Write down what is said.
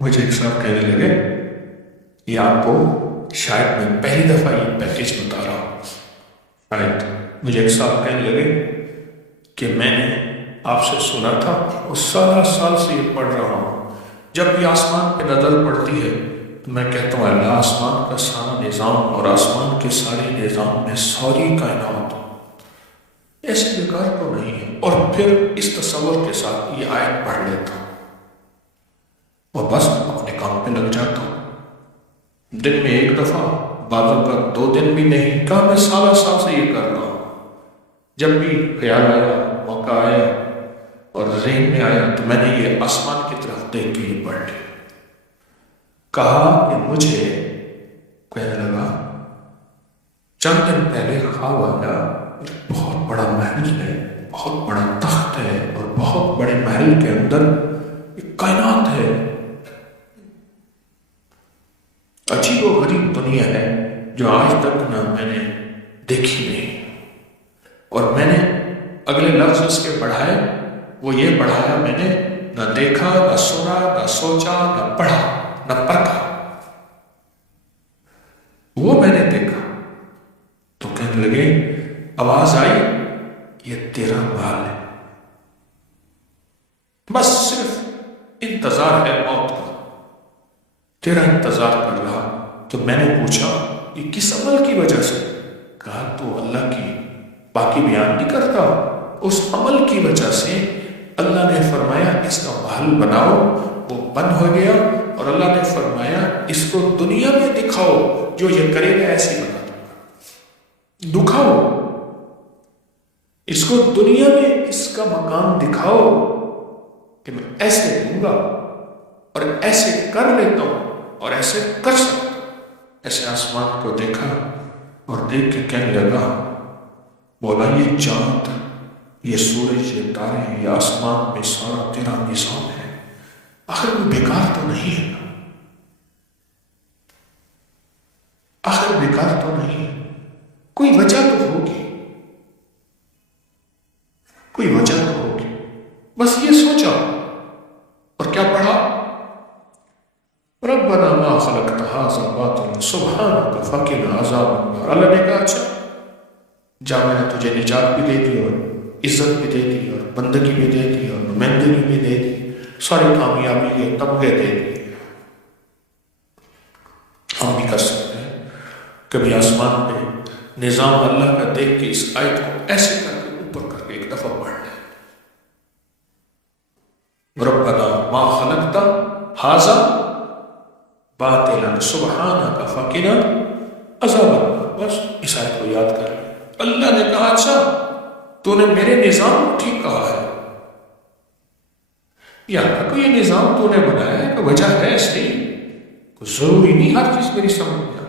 مجھے ایک صاحب کہنے لگے یہ آپ کو شاید میں پہلی دفعہ یہ پیکیج بتا رہا ہوں، شاید مجھے ایک صاحب کہنے لگے کہ میں نے آپ سے سنا تھا اور سارا سال سے یہ پڑھ رہا ہوں، جب بھی آسمان پہ نظر پڑتی ہے تو میں کہتا ہوں اللہ آسمان کا سارا نظام اور آسمان کے سارے نظام میں ساری کائنات ایسے بیکار تو نہیں ہے، اور پھر اس تصور کے ساتھ یہ آیت پڑھ لیتا ہوں اور بس اپنے کام پہ لگ جاتا ہوں، دن میں ایک دفعہ، بعضوں کا 2 دن بھی نہیں، کہا میں سالہ سال سے یہ کر رہا ہوں، جب بھی خیال آیا، موقع آیا اور ذہن میں آیا تو میں نے یہ آسمان کی طرف دیکھ کے یہ پڑھ لیا۔ کہا کہ مجھے کہنے لگا چند دن پہلے خواب آیا، بہت بڑا محل ہے، بہت بڑا تخت ہے اور بہت بڑے محل کے اندر ایک کائنات ہے، عجیب و غریب دنیا ہے جو آج تک نہ میں نے دیکھی نہیں، اور میں نے اگلے لفظ اس کے بڑھائے، وہ یہ بڑھایا میں نے نہ دیکھا، نہ سنا، نہ سوچا، نہ پڑھا، نہ پرکھا، وہ میں نے دیکھا تو کہنے لگے، آواز آئی یہ تیرا محل ہے، بس صرف انتظار ہے موت کا، تیرا انتظار کر رہا۔ تو میں نے پوچھا یہ کس عمل کی وجہ سے؟ کہا تو اللہ کی باقی بیان نہیں کرتا، اس عمل کی وجہ سے اللہ نے فرمایا اس کا محل بناؤ، وہ بن ہو گیا، اور اللہ نے فرمایا اس کو دنیا میں دکھاؤ، جو یہ کرے گا ایسے بنا دوں گا، دکھاؤ اس کو دنیا میں، اس کا مقام دکھاؤ کہ میں ایسے دوں گا اور ایسے کر لیتا ہوں اور ایسے کر سکتا ہوں۔ ایسے آسمان کو دیکھا اور دیکھ کے کہنے لگا، بولا یہ چاند، یہ سورج، یہ تارے، یہ آسمان میں سارا تیرا نظام ہے، آخر کوئی بیکار تو نہیں ہے، آخر بیکار تو نہیں ہے، کوئی وجہ تو ہوگی، کوئی وجہ تو ہوگی۔ بس یہ سوچا اور کیا پڑھا، ربنا ما خلقت هذا باطلا سبحانك فقنا عذاب النار۔ اللہ نے کہا اچھا جا، میں نے تجھے نجات بھی دے دی اور عزت بھی دے دی اور بندگی بھی دے دی اور نمائندگی بھی دے دی، ساری کامیابی کے تمغے دے دی۔ ہم بھی کر سکتے ہیں کبھی آسمان پہ نظام اللہ کا دیکھ کے اس آیت کو ایسے کر کے اوپر کر کے ایک دفعہ پڑھ لیں، ربنا ما خلقت هذا باطلا سبحانک فقنا عذاب النار، بس اس آیت کو یاد کر لیں۔ اللہ نے کہا اچھا تو نے میرے نظام کو ٹھیک کہا ہے، یا کوئی نظام تو نے بنایا ہے کہ وجہ ہے، صحیح، ضروری نہیں ہر چیز میری سمجھ